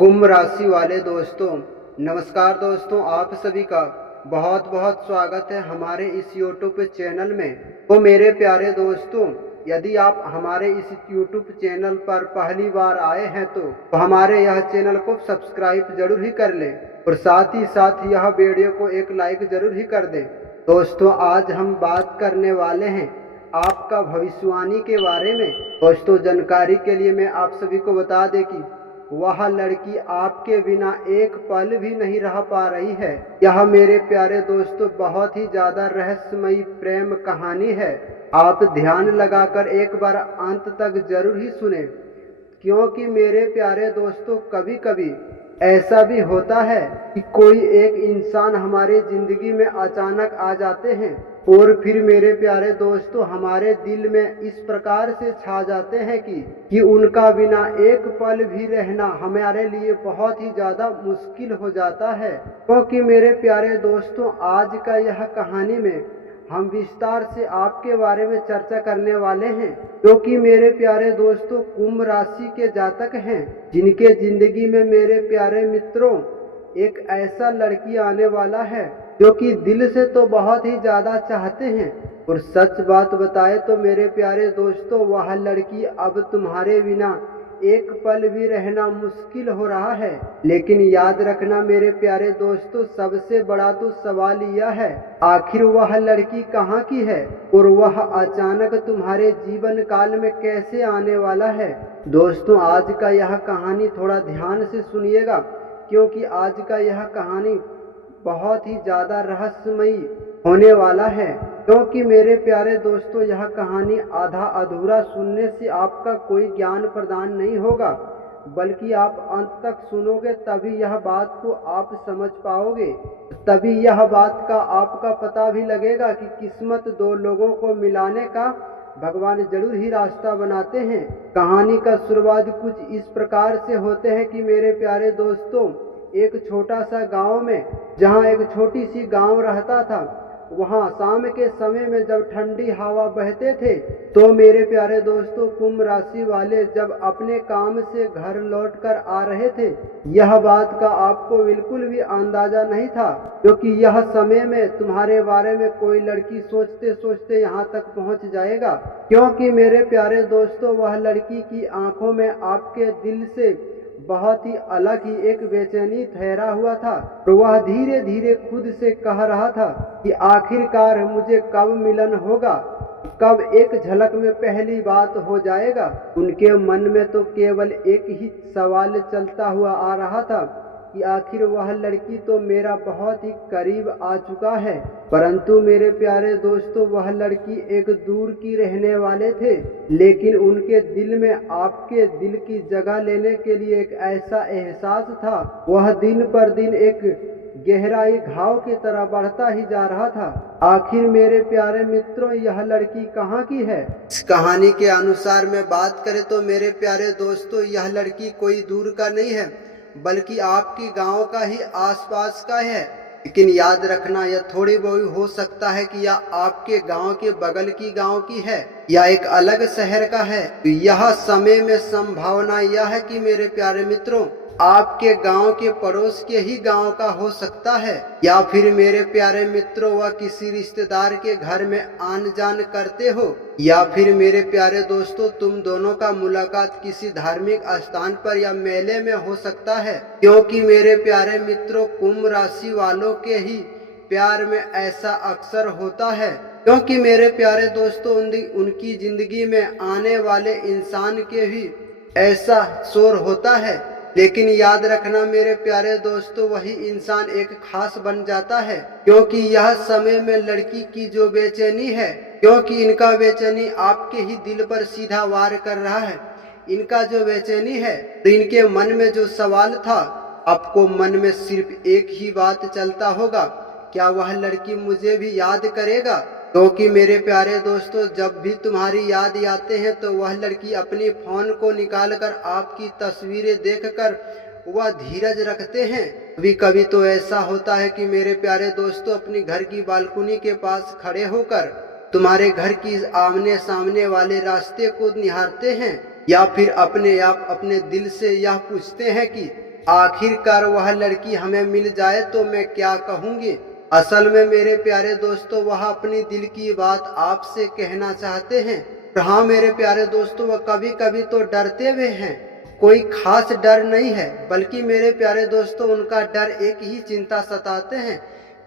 कुंभ राशि वाले दोस्तों, नमस्कार दोस्तों। आप सभी का बहुत बहुत स्वागत है हमारे इस YouTube चैनल में। तो मेरे प्यारे दोस्तों, यदि आप हमारे इस YouTube चैनल पर पहली बार आए हैं तो हमारे यह चैनल को सब्सक्राइब जरूर ही कर लें और साथ ही साथ यह वीडियो को एक लाइक जरूर ही कर दें। दोस्तों, आज हम बात करने वाले हैं आपका भविष्यवाणी के बारे में। दोस्तों, जानकारी के लिए मैं आप सभी को बता दें कि वह लड़की आपके बिना एक पल भी नहीं रह पा रही है। यह मेरे प्यारे दोस्तों बहुत ही ज्यादा रहस्यमयी प्रेम कहानी है। आप ध्यान लगाकर एक बार अंत तक जरूर ही सुने, क्योंकि मेरे प्यारे दोस्तों कभी कभी ऐसा भी होता है कि कोई एक इंसान हमारे जिंदगी में अचानक आ जाते हैं और फिर मेरे प्यारे दोस्तों हमारे दिल में इस प्रकार से छा जाते हैं कि उनका बिना एक पल भी रहना हमारे लिए बहुत ही ज्यादा मुश्किल हो जाता है। क्योंकि मेरे प्यारे दोस्तों आज का यह कहानी में हम विस्तार से आपके बारे में चर्चा करने वाले हैं, जो कि मेरे प्यारे दोस्तों कुंभ राशि के जातक हैं, जिनके जिंदगी में मेरे प्यारे मित्रों एक ऐसा लड़की आने वाला है जो कि दिल से तो बहुत ही ज्यादा चाहते हैं। और सच बात बताए तो मेरे प्यारे दोस्तों वह लड़की अब तुम्हारे बिना एक पल भी रहना मुश्किल हो रहा है। लेकिन याद रखना मेरे प्यारे दोस्तों, सबसे बड़ा तो सवाल यह है आखिर वह लड़की कहाँ की है और वह अचानक तुम्हारे जीवन काल में कैसे आने वाला है। दोस्तों, आज का यह कहानी थोड़ा ध्यान से सुनिएगा, क्योंकि आज का यह कहानी बहुत ही ज्यादा रहस्यमयी होने वाला है। क्योंकि मेरे प्यारे दोस्तों यह कहानी आधा अधूरा सुनने से आपका कोई ज्ञान प्रदान नहीं होगा, बल्कि आप अंत तक सुनोगे तभी यह बात को आप समझ पाओगे। तभी यह बात का आपका पता भी लगेगा कि किस्मत दो लोगों को मिलाने का भगवान जरूर ही रास्ता बनाते हैं। कहानी का शुरुआत कुछ इस प्रकार से होते हैं कि मेरे प्यारे दोस्तों एक छोटा सा गांव में, जहां एक छोटी सी गांव रहता था, वहां शाम के समय में जब ठंडी हवा बहते थे तो मेरे प्यारे दोस्तों कुंभ राशि वाले जब अपने काम से घर लौटकर आ रहे थे, यह बात का आपको बिल्कुल भी अंदाजा नहीं था, क्योंकि यह समय में तुम्हारे बारे में कोई लड़की सोचते सोचते यहाँ तक पहुँच जाएगा। क्योंकि मेरे प्यारे दोस्तों वह लड़की की आंखों में आपके दिल से बहुत ही अलग ही एक बेचैनी ठहरा हुआ था। तो वह धीरे धीरे खुद से कह रहा था कि आखिरकार मुझे कब मिलन होगा, कब एक झलक में पहली बात हो जाएगा। उनके मन में तो केवल एक ही सवाल चलता हुआ आ रहा था कि आखिर वह लड़की तो मेरा बहुत ही करीब आ चुका है। परंतु मेरे प्यारे दोस्तों वह लड़की एक दूर की रहने वाले थे, लेकिन उनके दिल में आपके दिल की जगह लेने के लिए एक ऐसा एहसास था, वह दिन पर दिन एक गहराई घाव की तरह बढ़ता ही जा रहा था। आखिर मेरे प्यारे मित्रों यह लड़की कहाँ की है? इस कहानी के अनुसार में बात करें तो मेरे प्यारे दोस्तों यह लड़की कोई दूर का नहीं है, बल्कि आपकी गांव का ही आसपास का है। लेकिन याद रखना यह थोड़ी बहुत हो सकता है कि यह आपके गांव के बगल की गांव की है या एक अलग शहर का है। तो यह समय में संभावना यह है कि मेरे प्यारे मित्रों आपके गांव के पड़ोस के ही गांव का हो सकता है, या फिर मेरे प्यारे मित्रों वह किसी रिश्तेदार के घर में आन जान करते हो, या फिर मेरे प्यारे दोस्तों तुम दोनों का मुलाकात किसी धार्मिक स्थान पर या मेले में हो सकता है। क्योंकि मेरे प्यारे मित्रों कुंभ राशि वालों के ही प्यार में ऐसा अक्सर होता है, क्योंकि मेरे प्यारे दोस्तों उनकी जिंदगी में आने वाले इंसान के भी ऐसा शोर होता है। लेकिन याद रखना मेरे प्यारे दोस्तों वही इंसान एक खास बन जाता है, क्योंकि यह समय में लड़की की जो बेचैनी है, क्योंकि इनका बेचैनी आपके ही दिल पर सीधा वार कर रहा है। इनका जो बेचैनी है तो इनके मन में जो सवाल था, आपको मन में सिर्फ एक ही बात चलता होगा, क्या वह लड़की मुझे भी याद करेगा? क्योंकि मेरे प्यारे दोस्तों जब भी तुम्हारी याद आते हैं तो वह लड़की अपनी फोन को निकालकर आपकी तस्वीरें देखकर वह धीरज रखते हैं। कभी कभी तो ऐसा होता है कि मेरे प्यारे दोस्तों अपनी घर की बालकनी के पास खड़े होकर तुम्हारे घर की आमने सामने वाले रास्ते को निहारते हैं या फिर अपने आप अपने दिल से यह पूछते हैं कि आखिरकार वह लड़की हमें मिल जाए तो मैं क्या कहूँगी। असल में मेरे प्यारे दोस्तों, वह अपनी दिल की बात आपसे कहना चाहते हैं। हाँ मेरे प्यारे दोस्तों, वह कभी कभी तो डरते हुए हैं। कोई खास डर नहीं है, बल्कि मेरे प्यारे दोस्तों उनका डर एक ही चिंता सताते हैं,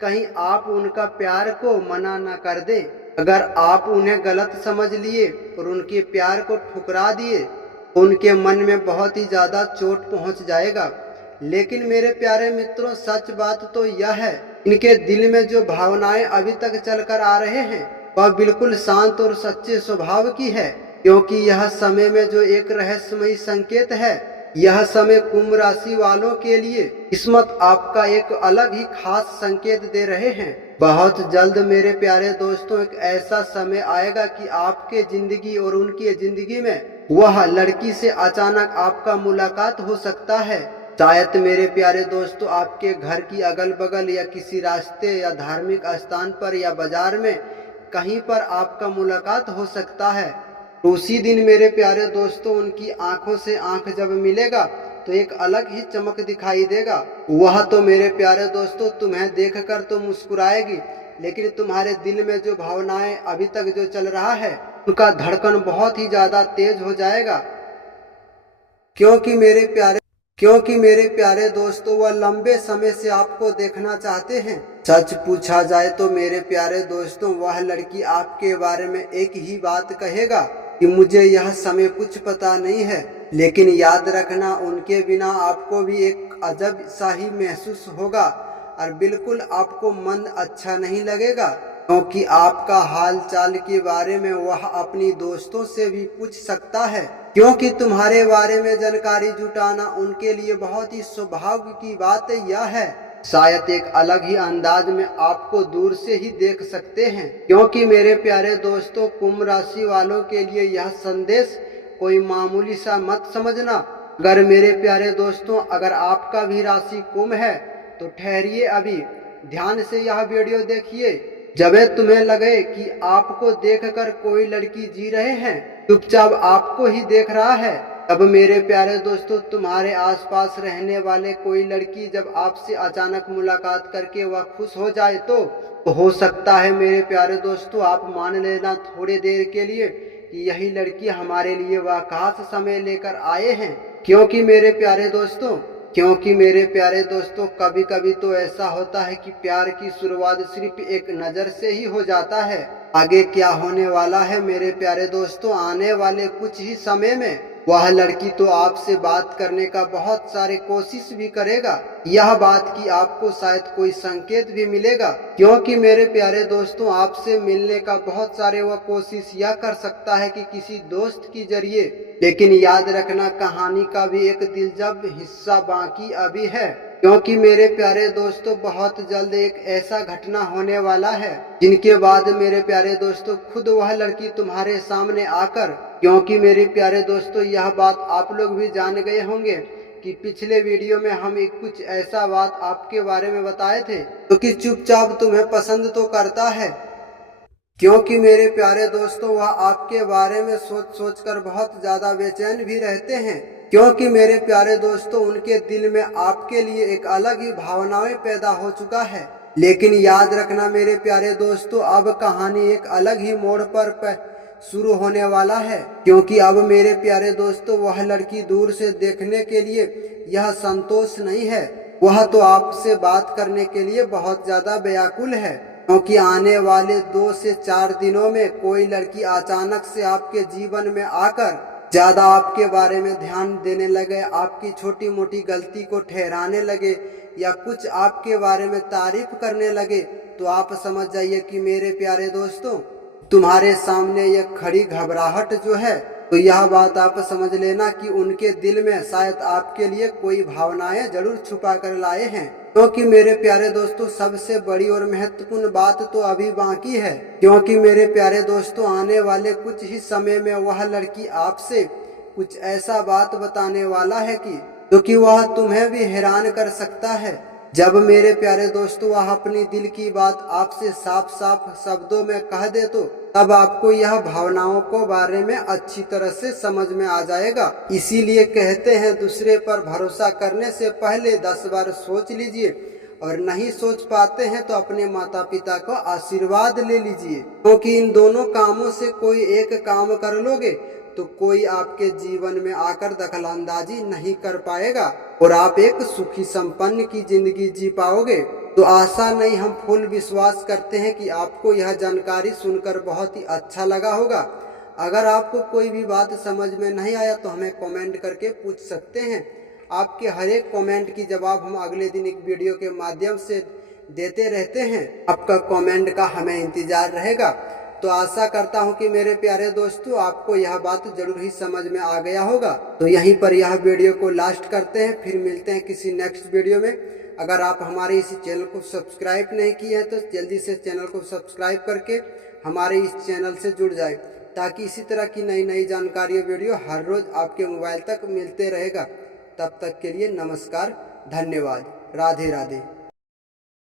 कहीं आप उनका प्यार को मना न कर दे। अगर आप उन्हें गलत समझ लिए और उनके प्यार को ठुकरा दिए तो उनके मन में बहुत ही ज्यादा चोट पहुंच जाएगा। लेकिन मेरे प्यारे मित्रों, सच बात तो यह है, इनके दिल में जो भावनाएं अभी तक चलकर आ रहे हैं वह बिल्कुल शांत और सच्चे स्वभाव की है, क्योंकि यह समय में जो एक रहस्यमयी संकेत है। यह समय कुंभ राशि वालों के लिए किस्मत आपका एक अलग ही खास संकेत दे रहे हैं। बहुत जल्द मेरे प्यारे दोस्तों एक ऐसा समय आएगा कि आपके जिंदगी और उनकी जिंदगी में वह लड़की से अचानक आपका मुलाकात हो सकता है। शायद मेरे प्यारे दोस्तों आपके घर की अगल बगल या किसी रास्ते या धार्मिक स्थान पर या बाजार में कहीं पर आपका मुलाकात हो सकता है। उसी दिन मेरे प्यारे दोस्तों उनकी आंखों से आंख जब मिलेगा तो एक अलग ही चमक दिखाई देगा। वह तो मेरे प्यारे दोस्तों तुम्हें देखकर तो मुस्कुराएगी, लेकिन तुम्हारे दिल में जो भावनाएं अभी तक जो चल रहा है उनका धड़कन बहुत ही ज्यादा तेज हो जाएगा। क्योंकि मेरे प्यारे दोस्तों वह लंबे समय से आपको देखना चाहते हैं। सच पूछा जाए तो मेरे प्यारे दोस्तों वह लड़की आपके बारे में एक ही बात कहेगा कि मुझे यह समय कुछ पता नहीं है, लेकिन याद रखना उनके बिना आपको भी एक अजब सा ही महसूस होगा और बिल्कुल आपको मन अच्छा नहीं लगेगा, क्योंकि आपका हाल चाल के बारे में वह अपनी दोस्तों से भी पूछ सकता है, क्योंकि तुम्हारे बारे में जानकारी जुटाना उनके लिए बहुत ही सौभाग्य की बात यह है। शायद एक अलग ही अंदाज में आपको दूर से ही देख सकते हैं, क्योंकि मेरे प्यारे दोस्तों कुंभ राशि वालों के लिए यह संदेश कोई मामूली सा मत समझना। अगर मेरे प्यारे दोस्तों अगर आपका भी राशि कुंभ है तो ठहरिए, अभी ध्यान से यह वीडियो देखिए। जब तुम्हें लगे कि आपको देखकर कोई लड़की जी रहे हैं, चुपचाप आपको ही देख रहा है, तब मेरे प्यारे दोस्तों तुम्हारे आसपास रहने वाले कोई लड़की जब आपसे अचानक मुलाकात करके वह खुश हो जाए तो हो सकता है मेरे प्यारे दोस्तों आप मान लेना थोड़ी देर के लिए कि यही लड़की हमारे लिए वह खास समय लेकर आए हैं। क्योंकि मेरे प्यारे दोस्तों कभी कभी तो ऐसा होता है कि प्यार की शुरुआत सिर्फ एक नजर से ही हो जाता है। आगे क्या होने वाला है मेरे प्यारे दोस्तों, आने वाले कुछ ही समय में वह लड़की तो आपसे बात करने का बहुत सारे कोशिश भी करेगा। यह बात कि आपको शायद कोई संकेत भी मिलेगा, क्योंकि मेरे प्यारे दोस्तों आपसे मिलने का बहुत सारे वह कोशिश यह कर सकता है कि किसी दोस्त के जरिए। लेकिन याद रखना कहानी का भी एक दिलचस्प हिस्सा बाकी अभी है, क्योंकि मेरे प्यारे दोस्तों बहुत जल्द एक ऐसा घटना होने वाला है जिनके बाद मेरे प्यारे दोस्तों खुद वह लड़की तुम्हारे सामने आकर, क्योंकि मेरे प्यारे दोस्तों यह बात आप लोग भी जान गए होंगे कि पिछले वीडियो में हम एक कुछ ऐसा बात आपके बारे में बताए थे जो कि चुपचाप तुम्हें पसंद तो करता है, क्योंकि मेरे प्यारे दोस्तों वह आपके बारे में सोच कर बहुत ज्यादा बेचैन भी रहते हैं, क्योंकि मेरे प्यारे दोस्तों उनके दिल में आपके लिए एक अलग ही भावनाएं पैदा हो चुका है। लेकिन याद रखना मेरे प्यारे दोस्तों अब कहानी एक अलग ही मोड़ पर शुरू होने वाला है, क्योंकि अब मेरे प्यारे दोस्तों वह लड़की दूर से देखने के लिए यह संतोष नहीं है, वह तो आपसे बात करने के लिए बहुत ज्यादा व्याकुल है, क्योंकि आने वाले 2 से 4 दिनों में कोई लड़की अचानक से आपके जीवन में आकर ज्यादा आपके बारे में ध्यान देने लगे, आपकी छोटी मोटी गलती को ठहराने लगे या कुछ आपके बारे में तारीफ करने लगे, तो आप समझ जाइए कि मेरे प्यारे दोस्तों तुम्हारे सामने यह खड़ी घबराहट जो है, तो यह बात आप समझ लेना कि उनके दिल में शायद आपके लिए कोई भावनाएं जरूर छुपा कर लाए हैं। क्योंकि मेरे प्यारे दोस्तों सबसे बड़ी और महत्वपूर्ण बात तो अभी बाकी है, क्योंकि मेरे प्यारे दोस्तों आने वाले कुछ ही समय में वह लड़की आपसे कुछ ऐसा बात बताने वाला है कि जो कि वह तुम्हें भी हैरान कर सकता है। जब मेरे प्यारे दोस्तों वह अपनी दिल की बात आपसे साफ साफ शब्दों में कह दे तो तब आपको यह भावनाओं को बारे में अच्छी तरह से समझ में आ जाएगा। इसीलिए कहते हैं दूसरे पर भरोसा करने से पहले 10 बार सोच लीजिए, और नहीं सोच पाते हैं तो अपने माता पिता को आशीर्वाद ले लीजिए, क्योंकि इन दोनों कामों से कोई एक काम कर लोगे तो कोई आपके जीवन में आकर दखलंदाजी नहीं कर पाएगा और आप एक सुखी संपन्न की जिंदगी जी पाओगे। तो आशा नहीं, हम फुल विश्वास करते हैं कि आपको यह जानकारी सुनकर बहुत ही अच्छा लगा होगा। अगर आपको कोई भी बात समझ में नहीं आया तो हमें कमेंट करके पूछ सकते हैं। आपके हर एक कमेंट की जवाब हम अगले दिन एक वीडियो के माध्यम से देते रहते हैं। आपका कमेंट का हमें इंतजार रहेगा। तो आशा करता हूं कि मेरे प्यारे दोस्तों आपको यह बात जरूर ही समझ में आ गया होगा। तो यहीं पर यह वीडियो को लास्ट करते हैं, फिर मिलते हैं किसी नेक्स्ट वीडियो में। अगर आप हमारे इस चैनल को सब्सक्राइब नहीं किए हैं तो जल्दी से चैनल को सब्सक्राइब करके हमारे इस चैनल से जुड़ जाए, ताकि इसी तरह की नई नई जानकारी वीडियो हर रोज आपके मोबाइल तक मिलते रहेगा। तब तक के लिए नमस्कार, धन्यवाद, राधे राधे।